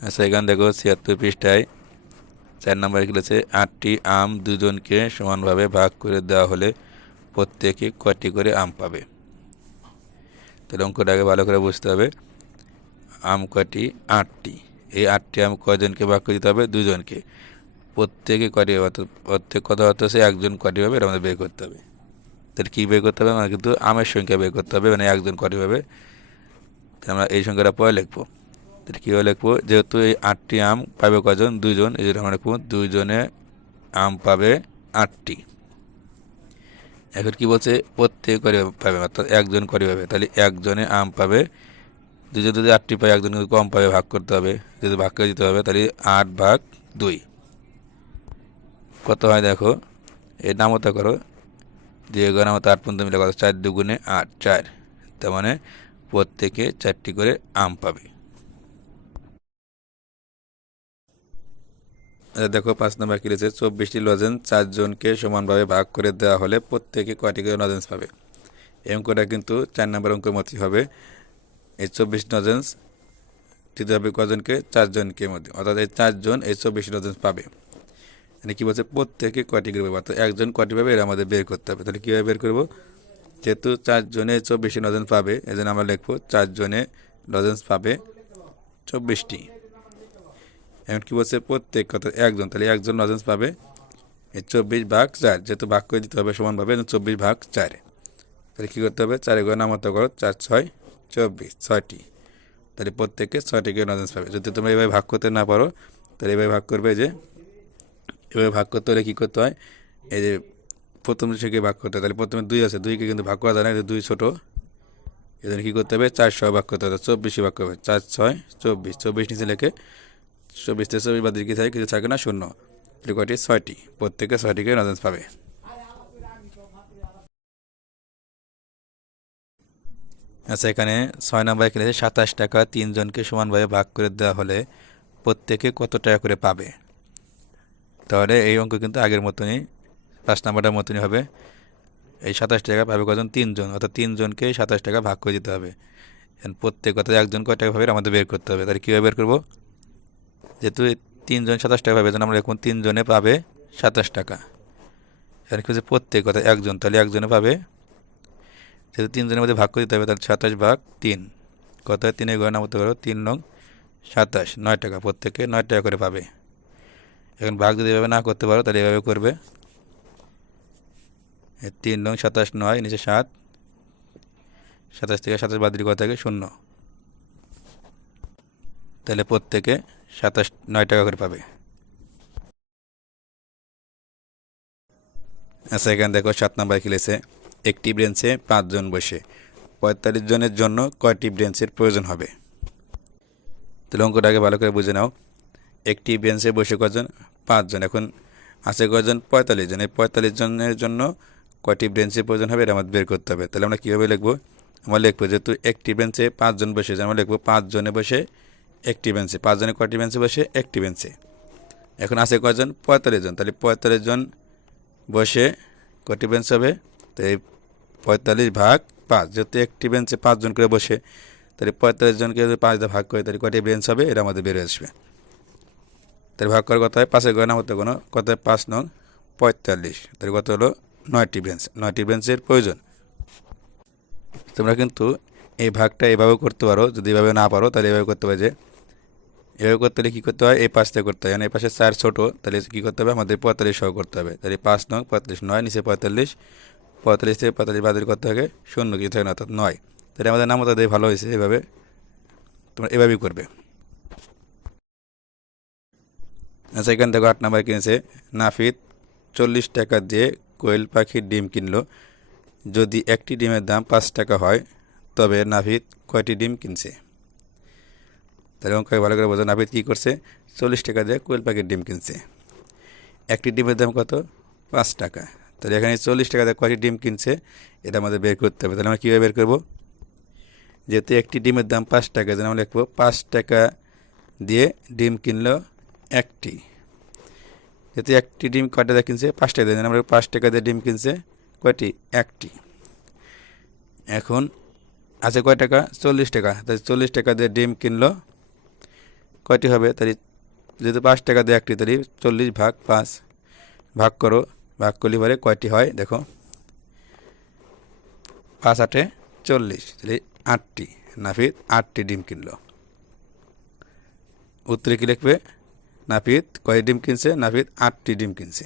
আচ্ছা এখানে দেখো ছিয়াত্তর পৃষ্ঠায় চার নম্বরে লিখেছে আটটি আম দুজনকে সমানভাবে ভাগ করে দেওয়া হলে প্রত্যেকে কয়টি করে আম পাবে। তাহলে অঙ্কটাকে ভালো করে বুঝতে হবে, আম কয়টি? আটটি। এই আটটি আম কয়জনকে ভাগ করে দিতে হবে? দুজনকে। প্রত্যেকে অর্থাৎ প্রত্যেক কথা হচ্ছে একজন কয়টি পাবে, এটা আমাদের বের করতে হবে। তাহলে কী বের করতে হবে? মানে কিন্তু আমের সংখ্যা বের করতে হবে মানে একজন পাবে? তাহলে আমরা এই সংখ্যাটা পরে লিখব। তাহলে কীভাবে লিখব যেহেতু এই আটটি আম পাবে কজন? দুজন এই জন্য আমরা লিখব দুইজনে আম পাবে আটটি। এখন কি বলছে? প্রত্যেক করে পাবে, অর্থাৎ একজন করে পাবে। তাহলে একজনে আম পাবে দুজন যদি আটটি পায়, একজন কম পাবে, ভাগ করতে হবে। যদি ভাগ করে দিতে হবে, তাহলে আট ভাগ দুই। কত হয় দেখো? এই নামতা করো। দিয়ে গো নামতা আট পর্যন্ত মিলে কত? চার দুগুণে আট, চার। তার মানে প্রত্যেকে চারটি করে আম পাবে। দেখো, পাঁচ নম্বর কি রয়েছে চব্বিশটি লজেন্স চারজনকে সমানভাবে ভাগ করে দেওয়া হলে প্রত্যেকে কয়টি করে লজেন্স পাবে? এই অঙ্কটা কিন্তু চার নম্বর অঙ্কের মতোই হবে। এই চব্বিশ লজেন্স দিতে হবে কজনকে? চারজনকে মধ্যে। অর্থাৎ এই চারজন এই চব্বিশ লজেন্স পাবে। মানে কী বলছে? প্রত্যেকে কয়টি করে পাবে? অর্থাৎ একজন কয়টি পাবে? এটা আমাদের বের করতে হবে। তাহলে কীভাবে বের করব? যেহেতু চারজনে চব্বিশটি লজেন্স পাবে এই জন্য আমরা লিখব চারজনে লজেন্স পাবে চব্বিশটি। এখন কি বলছে প্রত্যেক কত একজন, তাহলে একজন লজেন্স পাবে চব্বিশ ভাগ চার, যেহেতু ভাগ করে দিতে হবে সমানভাবে চব্বিশ ভাগ চার। তাহলে কী করতে হবে? চারে করে নামতো করো, চার, ছয়, চব্বিশ, ছয়টি। তাহলে প্রত্যেকে ছয়টি করে লজেন্স পাবে। যদি তোমরা এভাবে ভাগ করতে না পারো, তাহলে এভাবে ভাগ করবে যে, এভাবে ভাগ করতে হলে কী করতে হয়? এই যে প্রথম থেকে ভাগ করতে তাহলে প্রথমে দুই আছে, দুইকে কিন্তু ভাগ করা যায় না দুই ছোটো। এই জন্য কী করতে হবে? চার ছয় ভাগ করতে হবে চব্বিশে ভাগ করবে, চার, ছয়, চব্বিশ চব্বিশ নিচে লেখে চব্বিশ থেকে চব্বিশ বাদ দিয়ে কি থাকে? কিছু থাকে না? শূন্য। তাহলে কয়টি ছয়টি। প্রত্যেকে ছয়টি করে লজেন্স পাবে। আচ্ছা এখানে ছয় নম্বরে খেলেছে সাতাশ টাকা তিনজনকে সমানভাবে ভাগ করে দেওয়া হলে প্রত্যেকে কত টাকা করে পাবে? তাহলে এই অঙ্ক কিন্তু আগের মতনই, পাঁচ নাম্বারটার মতনই হবে। এই সাতাশ টাকা পাবে কজন? তিনজন অর্থাৎ তিনজনকে সাতাশ টাকা ভাগ করে দিতে হবে। প্রত্যেক অর্থাৎ একজন কয় টাকা পাবে? আমাদের বের করতে হবে। তাহলে কীভাবে বের করব? যেহেতু তিনজন সাতাশ টাকা পাবে আমরা এখন তিনজনে পাবে সাতাশ টাকা। এখানে কি প্রত্যেক কথা একজন, তাহলে একজনে পাবে। যেহেতু তিনজনের মধ্যে ভাগ করে দিতে হবে, তাহলে সাতাশ ভাগ তিন। কত হয়? তিনের গণনা করতে পারো, তিন নং সাতাশ, নয় টাকা। প্রত্যেকে নয় টাকা করে পাবে। এখন ভাগ যদি এভাবে না করতে পারো, তাহলে এভাবে করবে। তিন নং সাতাশ নয়, নিচে সাত। সাতাশ থেকে সাতাশ বাদ দিলে কত থাকে? শূন্য। তাহলে প্রত্যেকে সাতাশ, নয় টাকা করে পাবে। আচ্ছা এখানে দেখো সাত নাম্বার খেলেছে একটি ব্রেঞ্চে পাঁচজন বসে। পঁয়তাল্লিশ জনের জন্য কয়টি ব্রেঞ্চের প্রয়োজন হবে? তাহলে অঙ্কটাকে ভালো করে বুঝে নাও। একটি বেঞ্চে বসে কজন পাঁচজন। এখন আছে কজন পঁয়তাল্লিশ জন। এই পঁয়তাল্লিশ জনের জন্য কয়টি ব্রেঞ্চের প্রয়োজন হবে? এটা আমাদের বের করতে হবে। তাহলে আমরা কীভাবে লিখব? আমরা লিখব যেহেতু একটি বেঞ্চে পাঁচজন বসে, আমরা লিখব পাঁচজনে বসে একটি বেঞ্চে, পাঁচজনে কয়টি বেঞ্চে বসে? একটি বেঞ্চে। এখন আছে কয়জন? পঁয়তাল্লিশ জন। তাহলে পঁয়তাল্লিশ জন বসে কয়টি বেঞ্চ হবে? তো এই পঁয়তাল্লিশ ভাগ পাঁচ। যেহেতু একটি বেঞ্চে পাঁচজন করে বসে, তাহলে পঁয়তাল্লিশ জনকে যদি পাঁচ ভাগ করে, তাহলে কয়টি বেঞ্চ হবে? এটা আমাদের বেড়ে আসবে। তাহলে ভাগ করার কথা হয় পাঁচের গয়না হতে কোনো। কত পাঁচ নং পঁয়তাল্লিশ। তাহলে কত হলো? নয়টি বেঞ্চ। নয়টি বেঞ্চের প্রয়োজন। তোমরা কিন্তু এই ভাগটা এভাবে করতে পারো। যদি এভাবে না পারো, তাহলে এভাবে করতে হবে যে এভাবে করতে হলে কী করতে হয়? এই পাশটা করতে হয়। এই পাশে চার ছোটো, তাহলে কী করতে হবে? আমাদের পঁয়তাল্লিশ সহ করতে হবে। তাহলে পাঁচ নং, পঁয়তাল্লিশ নয়, নিচে পঁয়তাল্লিশ। পঁয়তাল্লিশ থেকে পঁয়তাল্লিশ বাদের করতে থাকে শূন্য, কিছু থাকে না, অর্থাৎ নয়। তাহলে আমাদের নামতা দিয়ে ভালো হয়েছে, এভাবে তোমরা এভাবেই করবে। আচ্ছা এখান থেকে আট নাম্বার কিনেছে। নাফিদ চল্লিশ টাকা দিয়ে কোয়েল পাখির ডিম কিনলো। যদি একটি ডিমের দাম পাঁচ টাকা হয়, তবে নাফিদ কয়টি ডিম কিনছে? তাহলে অঙ্ক ভালো করে বোঝো। নাফিদ কী করছে? চল্লিশ টাকা দিয়ে কোয়েল পাখির ডিম কিনছে। একটি ডিমের দাম কত? পাঁচ টাকা। তাহলে এখানে চল্লিশ টাকা দিয়ে কয়টি ডিম কিনছে? এটা আমাদের বের করতে হবে। তাহলে আমরা কীভাবে বের করব? যেহেতু একটি ডিমের দাম পাঁচ টাকা যেন আমরা লিখব, পাঁচ টাকা দিয়ে ডিম কিনলো একটি। যেহেতু একটি ডিম কয়টা দিয়ে কিনছে? পাঁচ টাকা দিয়ে। আমরা পাঁচ টাকা দিয়ে ডিম কিনছে কয়টি? একটি। এখন আছে কয় টাকা? চল্লিশ টাকা। তাই চল্লিশ টাকা দিয়ে ডিম কিনলো কয়টি হবে? তাহলে যেহেতু পাঁচ টাকা দিয়ে একটি, তাহলে চল্লিশ ভাগ পাঁচ ভাগ করো, ভাগ করলে পরে কয়টি হয়? দেখো। পাঁচ আটে চল্লিশ, তাহলে আটটি। নাফিদ আটটি ডিম কিনলো। উত্তরে কী লিখবে? নাফিদ কয় ডিম কিনছে? নাফিদ আটটি ডিম কিনছে।